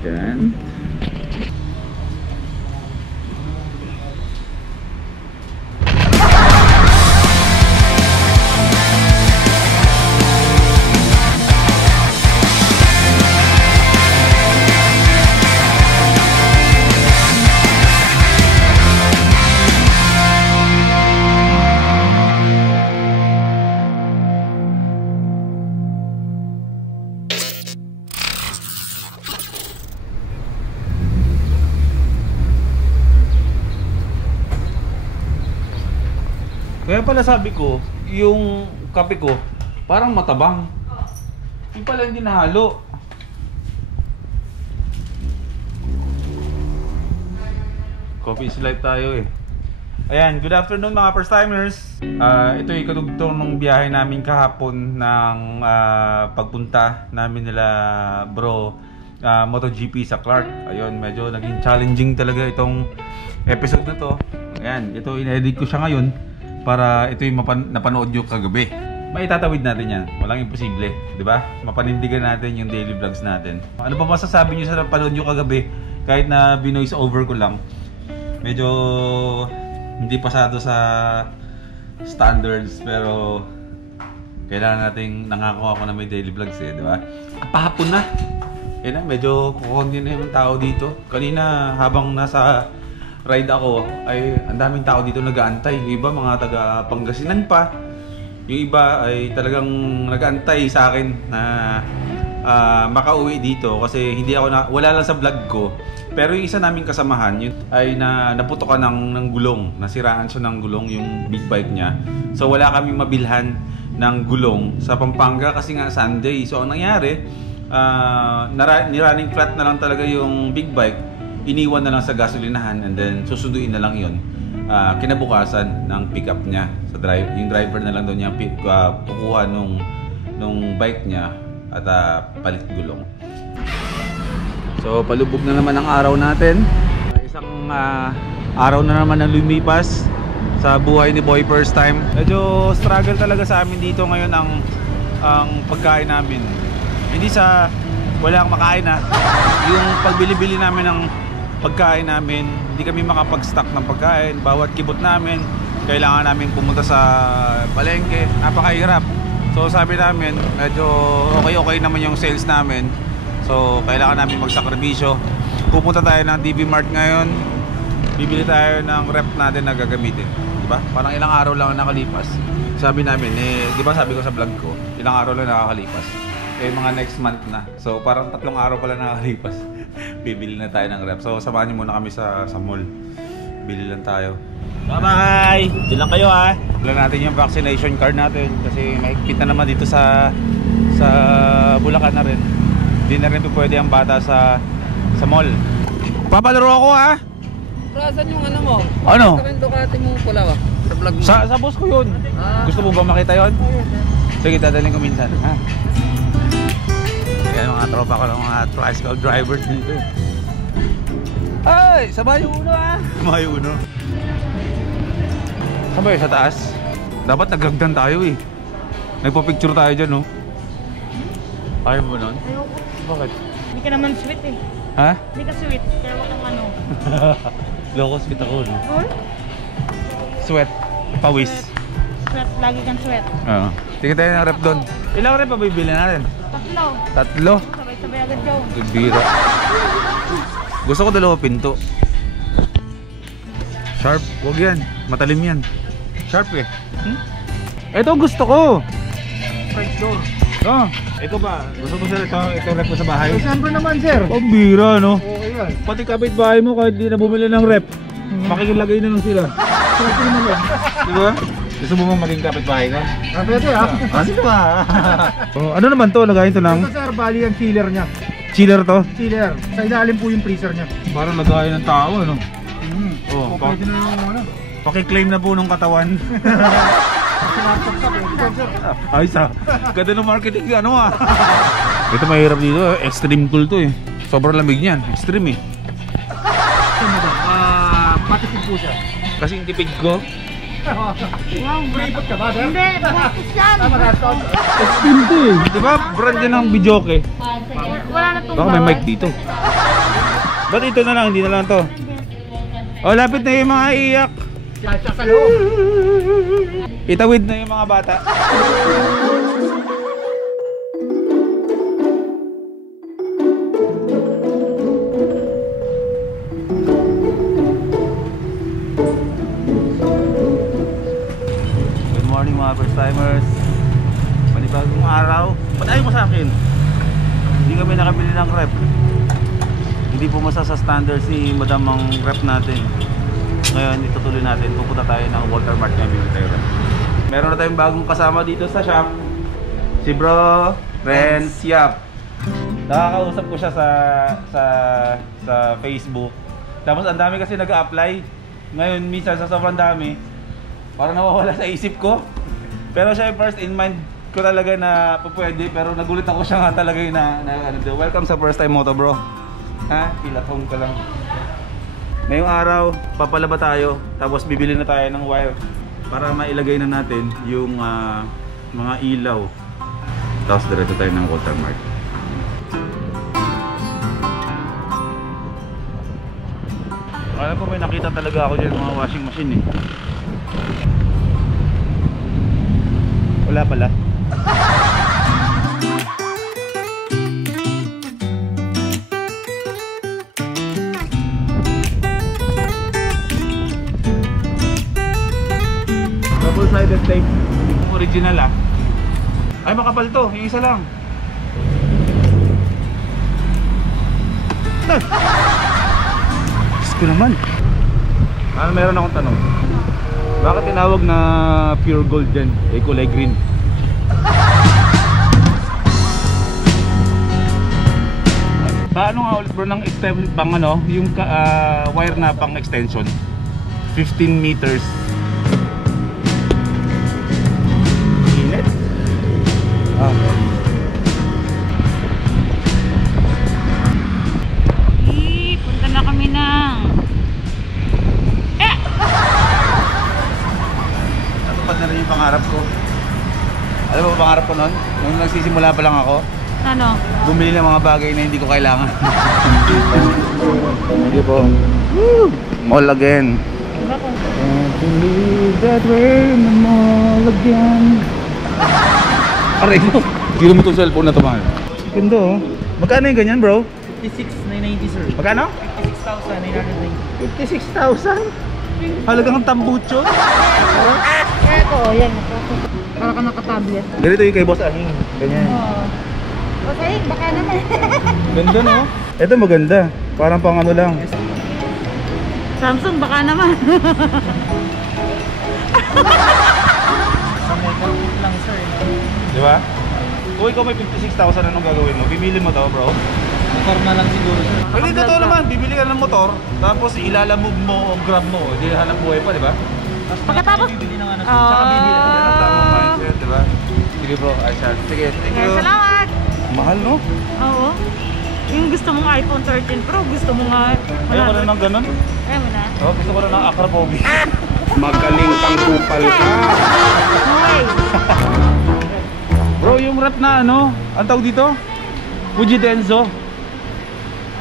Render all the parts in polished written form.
Yan. Kaya pala sabi ko, yung kape ko parang matabang. Yung pala hindi nahalo. Coffee is life tayo eh. Ayan, good afternoon mga first timers. Ito yung kadugtong ng biyahe namin kahapon ng pagpunta namin nila bro MotoGP sa Clark. Ayun, medyo naging challenging talaga itong episode na to. Ayan, ito in-edit ko siya ngayon para ito yung napanood nyo kagabi. May itatawid natin yan. Walang imposible, di ba? Mapanindigan natin yung daily vlogs natin. Ano pa masasabi nyo sa napanood nyo kagabi? Kahit na binoise over ko lang, medyo hindi pasado sa standards, pero kailangan nating nangako ako na may daily vlogs eh, di ba? Pahapon na. Yan na, medyo kukunti na yung tao dito. Kanina habang nasa ride ako ay ang daming tao dito nag-aantay. Yung iba mga taga Pangasinan pa. Yung iba ay talagang nag-aantay sa akin na makauwi dito kasi hindi ako wala lang sa vlog ko. Pero yung isa naming kasamahan yun ay naputokan ng gulong. Nasiraan siya ng gulong yung big bike niya. So wala kaming mabilhan ng gulong sa Pampanga kasi nga Sunday. So ang nangyari, nirunning flat na lang talaga yung big bike. Iniwan na lang sa gasolinahan and then susunduin na lang yun kinabukasan ng pickup niya sa yung driver na lang daw niya kukuha nung bike niya at palit gulong. So palubog na naman ang araw natin. Isang araw na naman ang lumipas sa buhay ni Boy first time. Medyo struggle talaga sa amin dito ngayon ang pagkain namin. Hindi sa wala kang makain na. Yung pagbili-bili namin ng pagkain namin, hindi kami makapag-stock ng pagkain. Bawat kibot namin, kailangan namin pumunta sa palengke. Napakahirap. So sabi namin, medyo okay naman yung sales namin. So kailangan namin magsakripisyo. Pupunta tayo ng DB Mart ngayon. Bibili tayo ng rep natin na gagamitin. Diba? Parang ilang araw lang nakalipas. Sabi namin, diba sabi ko sa vlog ko, ilang araw lang nakakalipas. Mga next month na. So parang 3 araw pala nakakalipas. Bibili na tayo ng rep. So samahan niyo muna kami sa mall. Bili lang tayo. Bye-bye! Diyan lang kayo ha. Wala natin yung vaccination card natin kasi mahigpit na naman dito sa Bulacan na rin. Hindi na rin pwede ang bata sa mall. Papalaro ako ha. Saan yung ano mo? Ano? Sa Ducati mo pala ba? Sa vlog mo? Sa boss ko yun. Gusto mo ba makita yun? Sige, dadaling ko minsan ha. Yan mga tropa ko lang, mga tricycle drivers dito. Ay! Sabay yung uno ha! Sabay yung uno. Sabay sa taas. Dapat naghagdan tayo eh. Nagpa-picture tayo dyan no. Ayaw mo nun? Ayoko. Bakit? Hindi ka naman sweet eh. Ha? Hindi ka sweet. Kaya wala kang ano. Loko sweet ako no? Huh? Sweat. Pawis. Sweat. Lagi kang sweat. Oo. Tingin tayo ng rep doon. Ilang rep pa bibili natin? 3. 3? Sabay-sabay agad daw. Bira. Gusto ko 2 pinto. Sharp. Huwag yan. Matalim yan. Sharp eh. Ito gusto ko. French door. Oh, ito ba? Gusto mo sir ito rep ko sa bahay? December naman sir. Oh, bira no? Okay yan. Pati kapitbahay mo kahit di na bumili ng rep, makikilagay na lang sila. Sarap naman yan. Diba? Gusto mo bang maging kapitbahay ka? Pwede ha. Sige ba? Oh, ano naman to? Lagayin to ng Ito sir, bali ang chiller niya. chiller to? Chiller. Sa ilalim po yung freezer niya. Para lagayin ng tao ano? Oh, Pwede na yung ano. paki-claim na po nung katawan. Laptop sa pwede sir. Ayos ah. Ganda ng marketing ano ah. Ito mahirap dito. Extreme cool to eh. Sobrang lamig niyan. Extreme eh. Matipid po siya. Kasi yung tipid ko. Wow, maipot ka ba sir? Hindi, bakit yan? Tama na ito. Extreme to eh. Diba brand yan ng Bijoke? Wala na itong Baka may mic dito. Ba't ito na lang, hindi na lang to? Oh, lapit na yung mga iyak. Siya sa loob. Itawid na yung mga bata. Good morning mga first timers. Panibagong araw. Ba't ayaw mo sa akin? Hindi kami nakabili ng rep. Hindi pumasa sa standard si madam ang rep natin. Ngayon itutuloy natin, pupunta tayo ng Walter Mart ngayon bibili tayo rep. Meron na tayong bagong kasama dito sa shop, si Bro Renz Yap. Nakakausap ko siya sa Facebook. Tapos ang dami kasi nag-a-apply. Ngayon minsan sa sobrang dami, parang nawawala sa isip ko. Pero siya yung first in mind ko talaga na pwede, pero nagulit ako siya nga talaga yung welcome sa First Time Moto Bro. Ha? Ilatong ka lang. Ngayong araw, papalaba tayo, tapos bibili na tayo ng wire para mailagay na natin yung mga ilaw. Tapos diretso tayo ng Walter Mart. Alam ko may nakita talaga ako dyan mga washing machine eh. Wala pala. Double-sided tape. Yung original ah. Ay makapal to, yung isa lang. Diyos ko naman. Meron akong tanong. Bakit tinawag na pure gold dyan? Eh kulay green. Paano nga ulit bro ng extend pang ano, yung wire na pang extension? 15 meters. Init. Punta na kami ng... Natupad na rin yung pangarap ko. Alam mo ba pangarap ko nun? Nung nagsisimula pa lang ako, Ano? bumili ng mga bagay na hindi ko kailangan. Hindi po. Woo! Mall again. Can't believe that we're in the mall again. Aray mo. Tiro mo itong cellphone na ito, mahal. Ganda oh. Magkano yung ganyan bro? 56,990 sir. Magkano? 56,990. 56,000? Halagang tambucho. Eko, yan. Para ka nakatablet. Ganito yung kay Boss Ahing. Ganyan. Oo. Okay, baka naman. Ganda no? Ito maganda. Parang pang ano lang. Samsung, baka naman. Sa mega lang sir. Di ba? Kung ikaw may 56,000, anong gagawin mo? Bibili mo to bro? Motor na lang siguro sir. Pag hindi totoo naman, bibili ka ng motor, tapos ilalamove mo o grab mo, hindi hanap buhay pa, di ba? Pagkatapos? Bibili ng ano sir. Saka bibili. Yan ang tamang mindset, di ba? Sige bro, Aisha. Sige, thank you. Salamat. Mahal no? Oo. Yung gusto mong iPhone 13 Pro, gusto mo nga... Ayaw ko na ng ganun. Ayaw mo na? Oo, gusto ko na ng acrophobia. Magaling kang kupal ka. No way. Bro, yung rep na ano, ang tawag dito? Fuji Denso.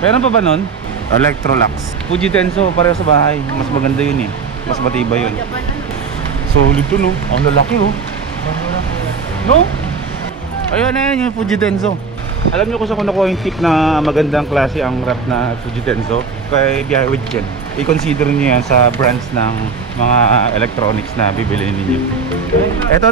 Meron pa ba nun? Electrolux. Fuji Denso, pareho sa bahay. Mas maganda yun eh. Mas matibay yun. Solid to no? Ang lalaki oh. No? Ayun na yun yung Fuji Denso. Alam niyo kung saan ko nakuha yung tip na magandang klase ang rep na Fuji Denso? Kay Biyahe with Jen. I-consider niyo yan sa brands ng mga electronics na bibili ninyo. Ito.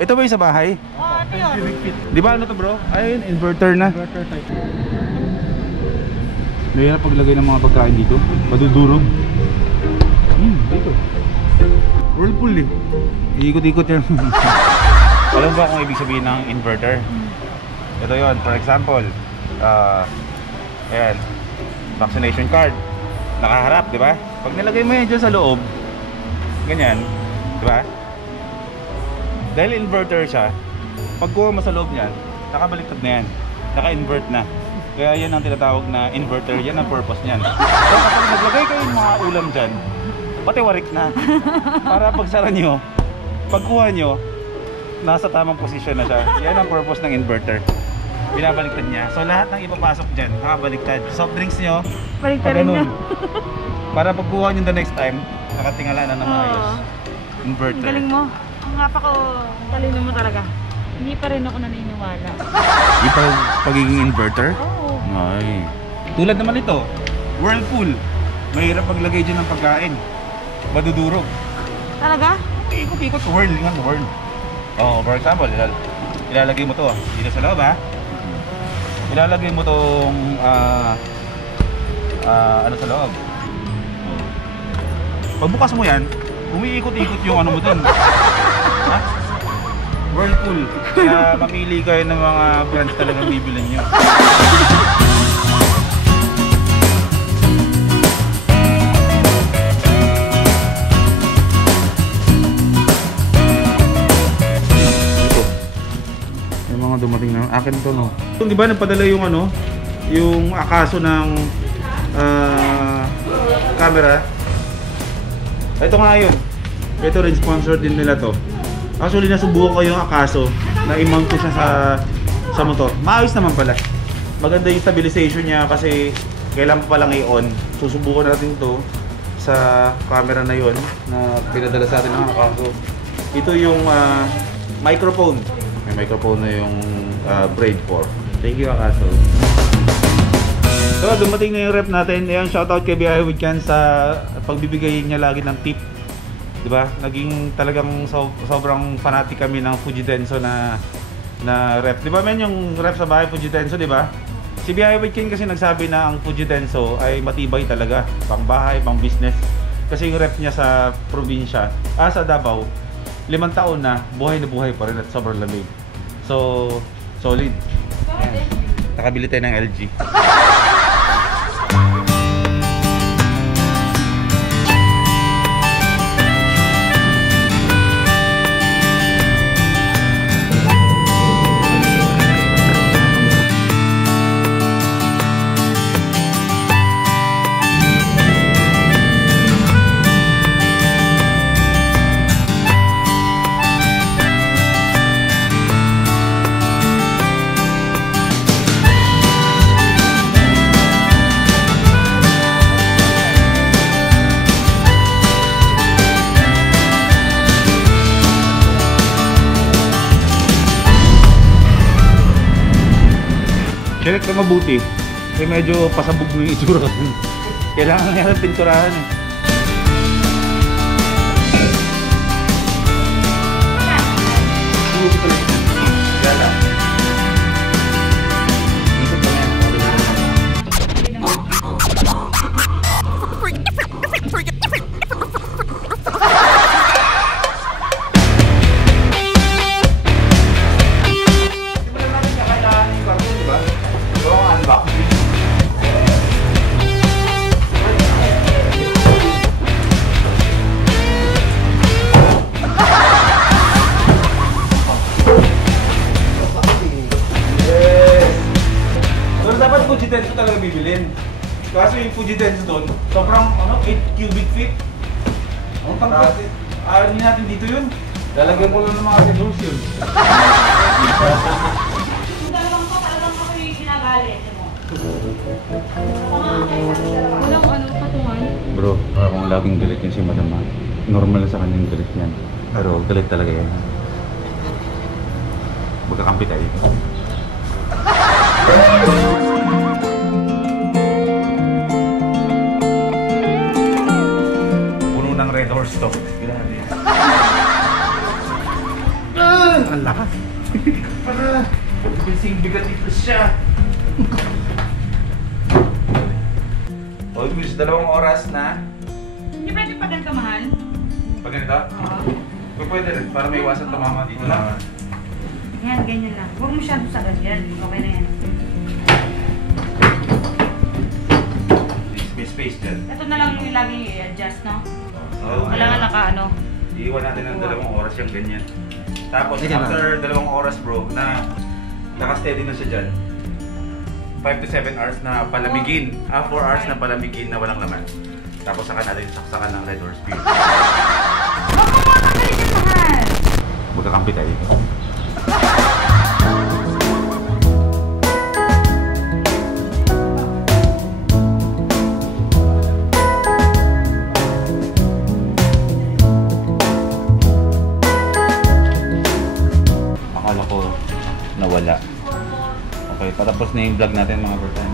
Ito ba yung sa bahay? Oo, ito yun. Di ba ano to bro? Ayun, inverter na. Inverter type. Ngayon na paglagay ng mga pagkain dito. Madudurog. Dito. Whirlpool eh. Iikot-ikot yan. Alam ba kung ibig sabihin ng inverter? Ito yon, for example, ayan, vaccination card. Nakaharap, di ba? Pag nilagay mo yan dyan sa loob, ganyan, di ba? Dahil inverter siya, pag kuha mo sa loob niyan, nakabaliktad na yan. Naka-invert na. Kaya yan ang tinatawag na inverter, yan ang purpose niyan. So kapag naglagay kayo ng mga ulam dyan, pati warik na. Para pagsara nyo, pagkuha nyo, nasa tamang posisyon na siya. Yan ang purpose ng inverter. Binabaliktad niya. So lahat ng ipapasok dyan, nakabaliktad. Soft drinks nyo, Balik ka rin ganun. niya. Para pagkuha nyo the next time, nakatingala na ng Oo. maayos. Ang Inverter. galing mo. Ang napako talino mo talaga. Hindi pa rin ako naniniwala. Yung pagiging inverter? Oo. Ay. Tulad naman ito, whirlpool. Mahirap maglagay dyan ng pagkain. Madudurog. Talaga? Ikot-ikot, whirl nga, whirl. Oh, for example, ilalagay mo to dito sa loob, ha? Ilalagay mo tong ano sa loob. Pagbukas mo yan, umiikot-ikot yung ano mo dun. Ha? Whirlpool. Kaya mamili kayo ng mga brands talagang bibilin nyo. Dumating na akin to, no. Di ba nagpadala yung ano, yung akaso ng camera. Ito nga yun. Ito rin sponsor din nila to. Actually nasubukan ko yung akaso na i-mount ko siya sa motor. Maayos naman pala. Maganda yung stabilization niya kasi kailan pa lang i-on. Susubukan natin to sa camera na yon na pinadala sa atin ng akaso. Ito yung microphone. May microphone na yung Braid 4. Thank you, Akaso. So, dumating na yung rep natin. Ayan, shoutout kay Biyahe with Can sa pagbibigay niya lagi ng tip. Diba? Naging talagang sobrang fanatic kami ng Fujidenso na rep. Diba men, yung rep sa bahay Fujidenso, diba? Si Biyahe with Can kasi nagsabi na ang Fujidenso ay matibay talaga. Pang bahay, pang business. Kasi yung rep niya sa probinsya, sa Davao, 5 taon na buhay pa rin at sobrang lamig. So, solid. Ayan. Nakabili tayo ng LG. Check ka mabuti. Kasi medyo pasabog yung itsura ko. Kailangan nga ng pinturahan eh. Gala. Ikot lang yan. Fujidenso talaga bibilin. Kaso yung Fujidenso doon, sobrang 8 cubic feet. Ang tangkad. Hindi natin dito yun. Lalagyan ko lang ng mga sedos yun. Yung dalawang ko, talagang ako yung ginagalit mo. Walang patungan. Bro, parang laging galit yun si Madam. Normal na sa kanyang galit yan. Pero galit talaga yan. Magkakampi tayo. Puno ng Red Horse to. Grabe yan. Ang lakas. Para bilising bigat ito siya. O, bilis 2 oras na. Hindi pwede pa ganito mahal? Pag ganito? Oo. Pwede rin, para may iwasan tumama dito na. Yan, ganyan lang. Huwag masyado sa ganyan. Okay na yan. May space dyan. Ito na lang yung lagi i-adjust, no? So, Wala nga naka ano. iiwan natin ng 2 oras yung ganyan. Tapos Sige, after 2 oras bro, na naka-steady na siya dyan, 5 to 7 hours na palamigin. 4 hours na palamigin na walang laman. Tapos saka natin saksakan ng Red Horse Beer. Huwag mo makakalit yung mahal! Magkakampi tayo. Tapos na yung vlog natin mga person.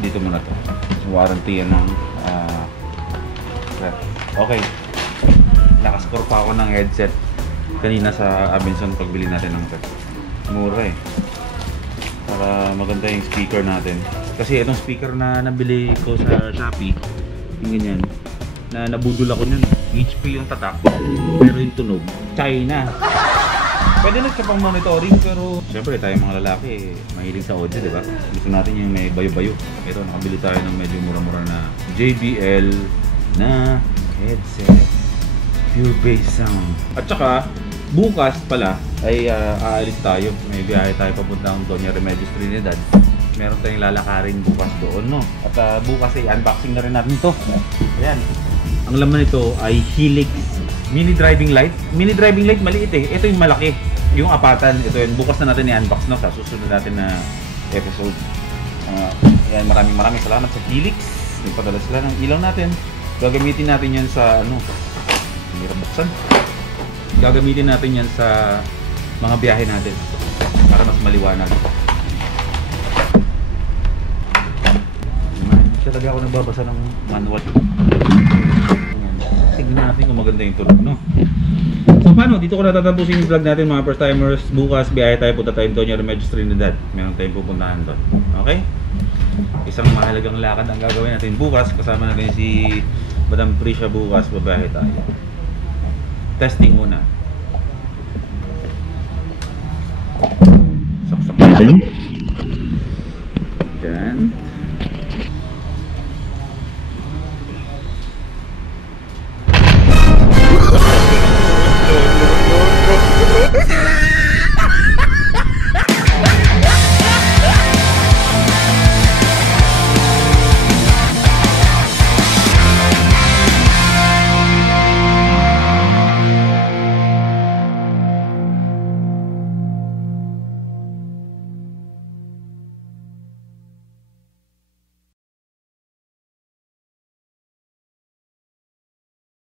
Dito muna to. Warranty yan ng okay. Nakascore pa ako ng headset kanina sa Abenson pagbili natin ng set. Mura eh. Para maganda yung speaker natin. Kasi itong speaker na nabili ko sa Shopee, yung ganyan, na nabudol ako nun. HP yung tatak, pero yung tunog, China. Pwede na siya pang monitoring, pero syempre tayo mga lalaki, mahilig sa audio, diba? Gusto natin yung may bayo-bayo. Ito, nakabili tayo ng medyo mura-mura na JBL na headset. Pure bass sound. At saka, bukas pala ay aalis tayo. May biyahe tayo papunta ng Doña Remedios Trinidad. Meron tayong lalakarin bukas doon, no? At bukas ay unboxing na rin natin to. Ayan. Ang laman nito ay Helix mini driving light. Mini driving light maliit eh. Ito yung malaki. Yung apatan. Ito yun. Bukas na natin i-unbox, no? Sa susunod natin na episode. Ayan, maraming salamat sa Helix. Nagpadala sila ng ilaw natin. Gagamitin natin yan sa ano? Hirap buksan. Gagamitin natin yan sa mga biyahe natin para mas maliwanag. Hindi talaga ako nagbabasa ng manual. Tignan natin kung maganda yung tunog, no? So paano? Dito ko natatapusin yung vlog natin mga first timers. Bukas biyahe tayo, punta tayo Doña Remedios Trinidad. Meron tayong pupuntahan doon. Okay? Isang mahalagang lakad ang gagawin natin bukas. Kasama natin si Madam Prisha bukas. Babiyahe tayo. Testing muna. Saksak. Yan.